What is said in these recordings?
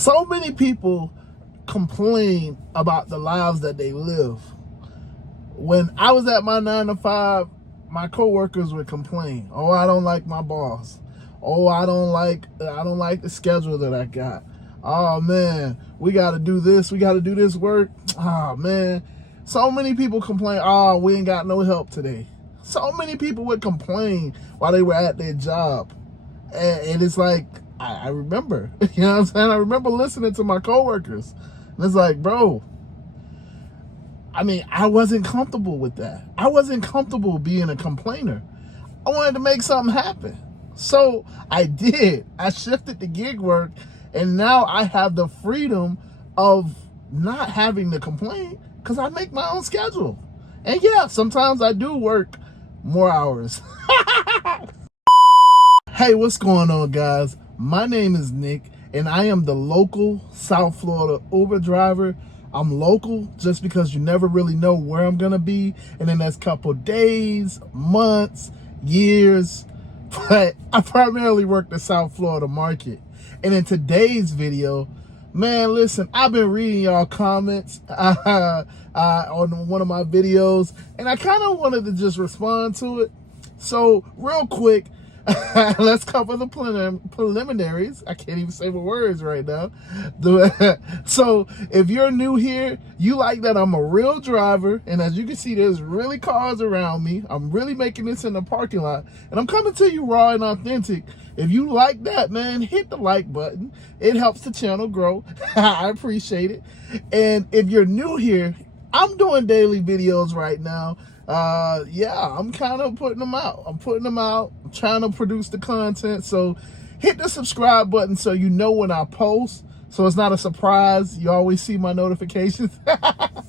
So many people complain about the lives that they live. When I was at my 9 to 5, my coworkers would complain, "Oh, I don't like my boss. Oh, I don't like the schedule that I got. Oh man, we got to do this. We got to do this work. Oh man." So many people complain, "Oh, we ain't got no help today." So many people would complain while they were at their job. And it's like, I remember, you know what I'm saying? I remember listening to my coworkers. And it's like, bro, I mean, I wasn't comfortable with that. I wasn't comfortable being a complainer. I wanted to make something happen. So I did. I shifted to gig work, and now I have the freedom of not having to complain because I make my own schedule. And yeah, sometimes I do work more hours. Hey, what's going on, guys? My name is Nick, and I am the local South Florida Uber driver. I'm local just because you never really know where I'm going to be in the next couple days, months, years. But I primarily work the South Florida market. And in today's video, man, listen, I've been reading y'all comments on one of my videos, and I kind of wanted to just respond to it. So real quick, let's cover the preliminaries. I can't even say my words right now. So if you're new here, you like that I'm a real driver, and as you can see, there's really cars around me. I'm really making this in the parking lot, and I'm coming to you raw and authentic. If you like that, man, hit the like button. It helps the channel grow. I appreciate it. And if you're new here, I'm doing daily videos right now. Yeah, I'm kind of putting them out. I'm trying to produce the content. So hit the subscribe button so you know when I post, so it's not a surprise. You always see my notifications.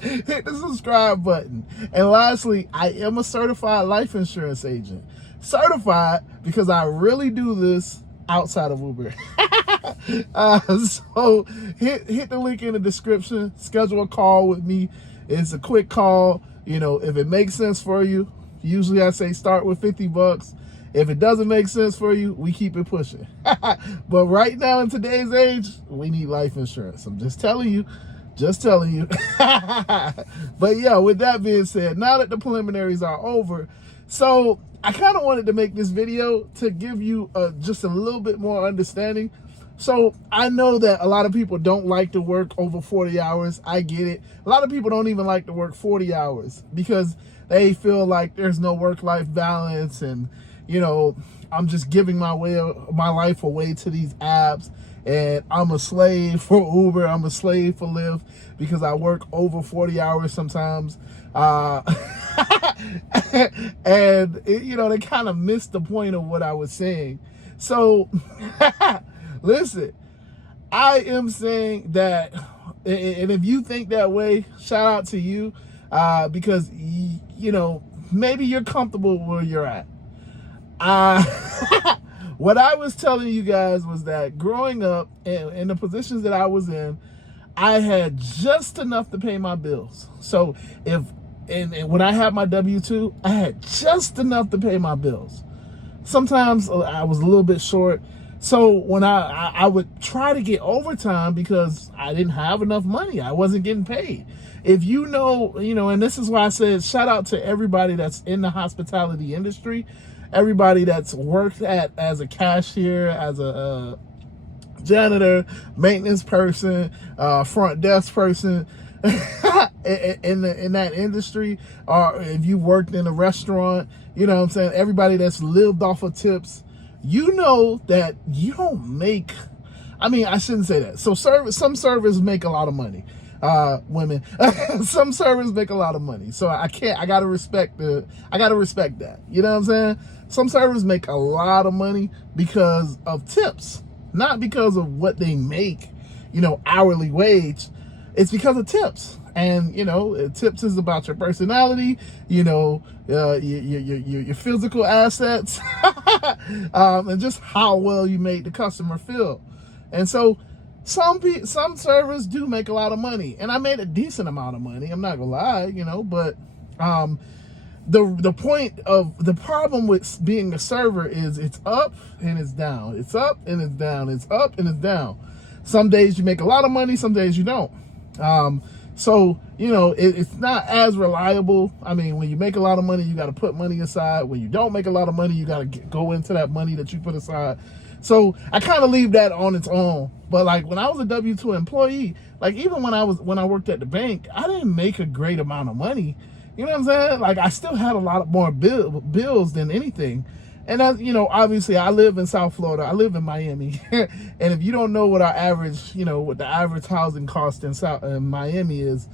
Hit the subscribe button. And lastly, I am a certified life insurance agent. Certified because I really do this outside of Uber. So hit the link in the description. Schedule a call with me. It's a quick call. You know, if it makes sense for you, usually I say start with $50. If it doesn't make sense for you, we keep it pushing. But right now in today's age, we need life insurance. I'm just telling you. But yeah, with that being said, now that the preliminaries are over, so I kind of wanted to make this video to give you just a little bit more understanding. So I know that a lot of people don't like to work over 40 hours. I get it. A lot of people don't even like to work 40 hours because they feel like there's no work-life balance, and you know, I'm just giving my life away to these apps, and I'm a slave for Uber. I'm a slave for Lyft because I work over 40 hours sometimes. And you know, they kind of missed the point of what I was saying. So listen, I am saying that, and if you think that way, shout out to you, because, you know, maybe you're comfortable where you're at. What I was telling you guys was that growing up in the positions that I was in, I had just enough to pay my bills. So and when I had my W-2, I had just enough to pay my bills. Sometimes I was a little bit short. So when I would try to get overtime because I didn't have enough money. I wasn't getting paid. If you know, and this is why I said shout out to everybody that's in the hospitality industry, everybody that's worked as a cashier, as a janitor, maintenance person, front desk person, in that industry, or if you worked in a restaurant, you know what I'm saying, everybody that's lived off of tips, you know that you don't make, I mean, I shouldn't say that. So some servers make a lot of money. Women, some servers make a lot of money. So I gotta respect that. You know what I'm saying? Some servers make a lot of money because of tips, not because of what they make, you know, hourly wage. It's because of tips. And, you know, tips is about your personality, you know, your physical assets, and just how well you make the customer feel. And so some servers do make a lot of money, and I made a decent amount of money. I'm not gonna lie, you know, but the point of the problem with being a server is it's up and it's down. It's up and it's down. It's up and it's down. Some days you make a lot of money, some days you don't. So, it's not as reliable. I mean, when you make a lot of money, you got to put money aside. When you don't make a lot of money, you got to go into that money that you put aside. So I kind of leave that on its own. But like when I was a W-2 employee, like even when I worked at the bank, I didn't make a great amount of money. You know what I'm saying? Like I still had a lot more bills than anything. And obviously I live in South Florida. I live in Miami. And if you don't know what our average, what the average housing cost in Miami is,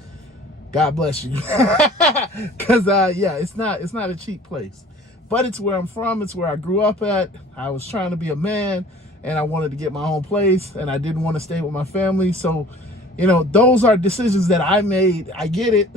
God bless you. Cause it's not a cheap place. But it's where I'm from. It's where I grew up at. I was trying to be a man and I wanted to get my own place and I didn't want to stay with my family. So, those are decisions that I made. I get it.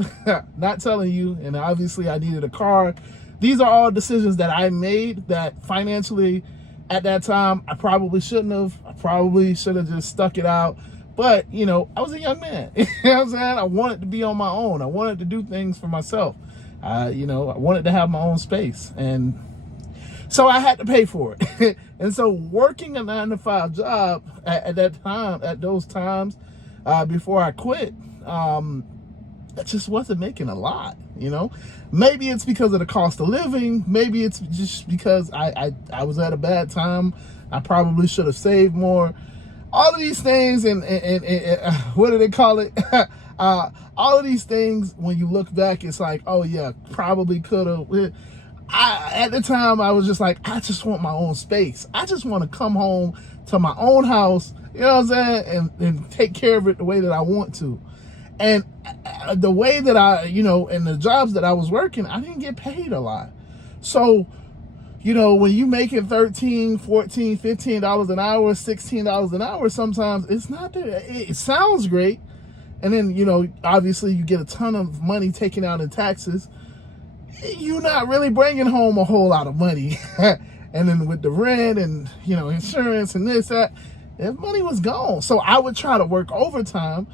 Not telling you. And obviously I needed a car. These are all decisions that I made that financially at that time, I probably shouldn't have. I probably should have just stuck it out. But, I was a young man. You know what I'm saying? I wanted to be on my own. I wanted to do things for myself. I wanted to have my own space. And so I had to pay for it. And so working a 9-to-5 job at those times, before I quit, I just wasn't making a lot, Maybe it's because of the cost of living. Maybe it's just because I was at a bad time. I probably should have saved more. All of these things and what do they call it? All of these things, when you look back, it's like, oh yeah, probably could have. At the time, I was just like, I just want my own space. I just want to come home to my own house, you know what I'm saying, and take care of it the way that I want to. And the way that and the jobs that I was working, I didn't get paid a lot. So, when you make it $13, $14, $15 an hour, $16 an hour, sometimes it's not that, it sounds great. And then, obviously you get a ton of money taken out in taxes. You're not really bringing home a whole lot of money. And then with the rent and, insurance and this, that money was gone. So I would try to work overtime,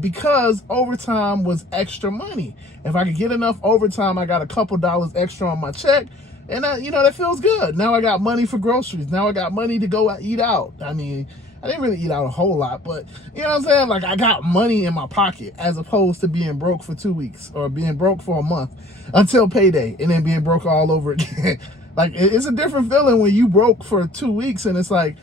because overtime was extra money. If I could get enough overtime, I got a couple dollars extra on my check. And that feels good. Now I got money for groceries. Now I got money to go eat out. I mean, I didn't really eat out a whole lot, but you know what I'm saying? Like I got money in my pocket as opposed to being broke for 2 weeks or being broke for a month until payday and then being broke all over again. Like it's a different feeling when you broke for 2 weeks and it's like,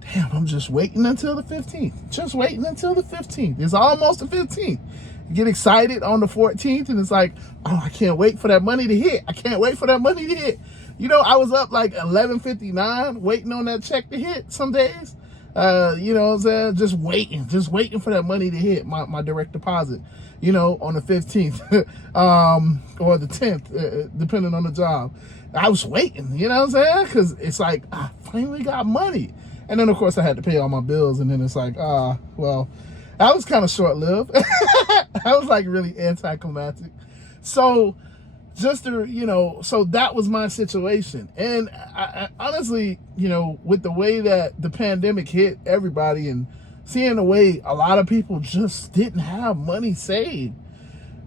damn, I'm just waiting until the 15th. Just waiting until the 15th. It's almost the 15th. You get excited on the 14th and it's like, oh, I can't wait for that money to hit. I can't wait for that money to hit. I was up like 11:59 waiting on that check to hit some days. You know what I'm saying? Just waiting for that money to hit my direct deposit, on the 15th, or the 10th, depending on the job. I was waiting, you know what I'm saying? Cause it's like, I finally got money. And then of course I had to pay all my bills. And then it's like, well, that was kind of short lived. I was like really anticlimactic. So just to, so that was my situation. And I honestly, with the way that the pandemic hit everybody and seeing the way a lot of people just didn't have money saved,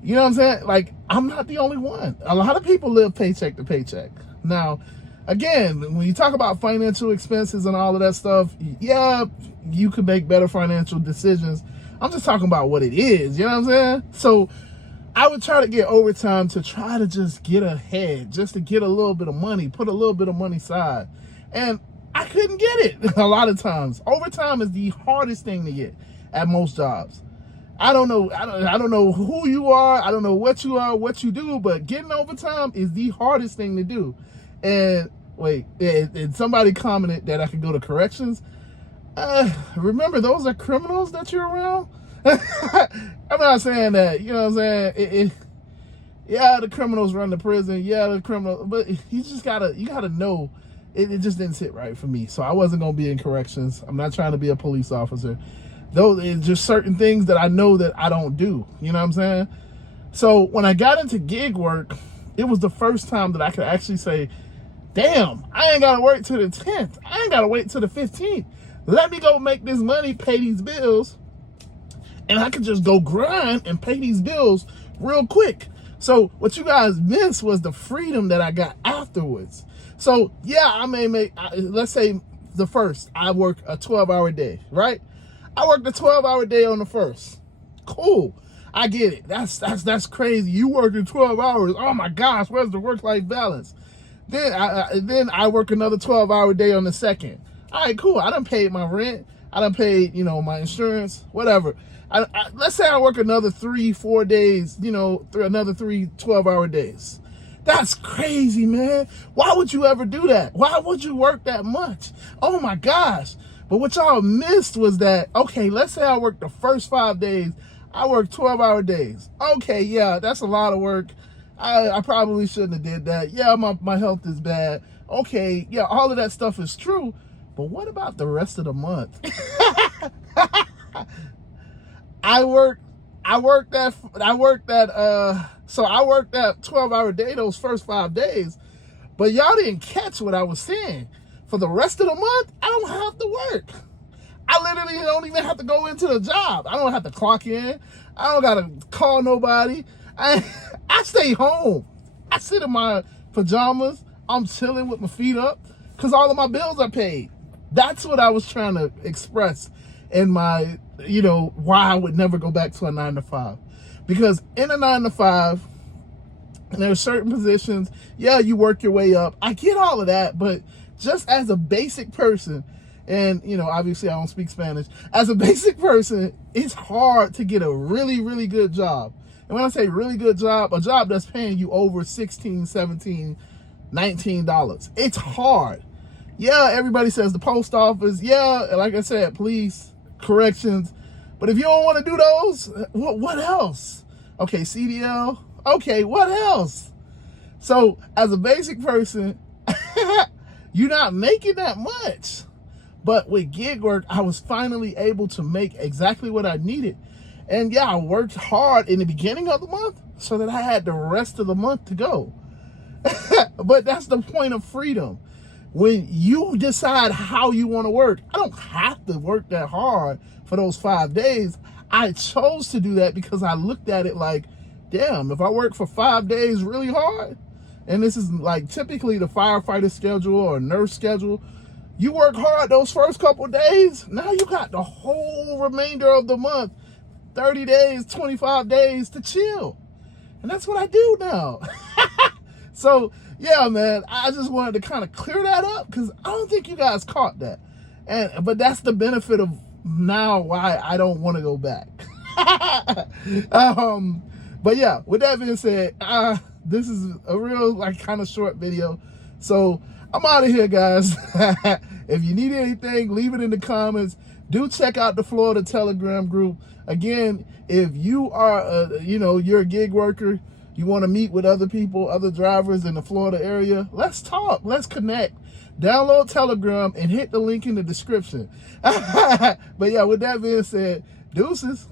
you know what I'm saying? Like, I'm not the only one. A lot of people live paycheck to paycheck. Now, again, when you talk about financial expenses and all of that stuff, yeah, you could make better financial decisions. I'm just talking about what it is, you know what I'm saying? So I would try to get overtime to try to just get ahead, just to get a little bit of money, put a little bit of money aside. And I couldn't get it a lot of times. Overtime is the hardest thing to get at most jobs. I don't know who you are. I don't know what you are, what you do, but getting overtime is the hardest thing to do. And wait, and somebody commented that I could go to corrections. Remember, those are criminals that you're around. I'm not saying that, you know what I'm saying? Yeah, the criminals run the prison. Yeah, the criminal, but you gotta know, it just didn't sit right for me. So I wasn't gonna be in corrections. I'm not trying to be a police officer. Those it's just certain things that I know that I don't do. You know what I'm saying? So when I got into gig work, it was the first time that I could actually say, damn, I ain't gotta work till the 10th. I ain't gotta wait till the 15th. Let me go make this money, pay these bills, and I could just go grind and pay these bills real quick. So what you guys missed was the freedom that I got afterwards. So yeah, I may make, let's say the first, I work a 12-hour day, right? I worked a 12-hour day on the first. Cool. I get it. That's crazy. You working 12 hours. Oh my gosh, where's the work-life balance? Then I work another 12-hour day on the second. All right, cool. I done paid my rent. I done paid, my insurance, whatever. Let's say I work another 3-4 days, another 3 12-hour days. That's crazy, man. Why would you ever do that? Why would you work that much? Oh my gosh. But what y'all missed was that, okay, let's say I work the first 5 days. I work 12-hour days. Okay, yeah, that's a lot of work. I probably shouldn't have did that. Yeah, my health is bad. Okay, yeah, all of that stuff is true. But what about the rest of the month? I worked that 12-hour day those first 5 days. But y'all didn't catch what I was saying. For the rest of the month, I don't have to work. I literally don't even have to go into the job. I don't have to clock in. I don't got to call nobody. I stay home. I sit in my pajamas. I'm chilling with my feet up because all of my bills are paid. That's what I was trying to express in my, why I would never go back to a 9-to-5. Because in a 9-to-5, and there are certain positions, yeah, you work your way up. I get all of that, but just as a basic person, and, obviously I don't speak Spanish. As a basic person, it's hard to get a really, really good job. And when I say really good job, a job that's paying you over $16, $17, $19. It's hard. Yeah, everybody says the post office. Yeah, like I said, police, corrections. But if you don't want to do those, what else? Okay, CDL. Okay, what else? So as a basic person, you're not making that much. But with gig work, I was finally able to make exactly what I needed. And yeah, I worked hard in the beginning of the month so that I had the rest of the month to go. But that's the point of freedom. When you decide how you want to work, I don't have to work that hard for those 5 days. I chose to do that because I looked at it like, damn, if I work for 5 days really hard, and this is like typically the firefighter schedule or nurse schedule, you work hard those first couple days, now you got the whole remainder of the month, 30 days, 25 days to chill. And that's what I do now. So, yeah, man, I just wanted to kind of clear that up because I don't think you guys caught that. But that's the benefit of now why I don't want to go back. But yeah, with that being said, this is a real kind of short video. So I'm out of here, guys. If you need anything, leave it in the comments. Do check out the Florida Telegram group. Again, if you are, you're a gig worker, you want to meet with other people, other drivers in the Florida area, let's talk. Let's connect. Download Telegram and hit the link in the description. But yeah, with that being said, deuces.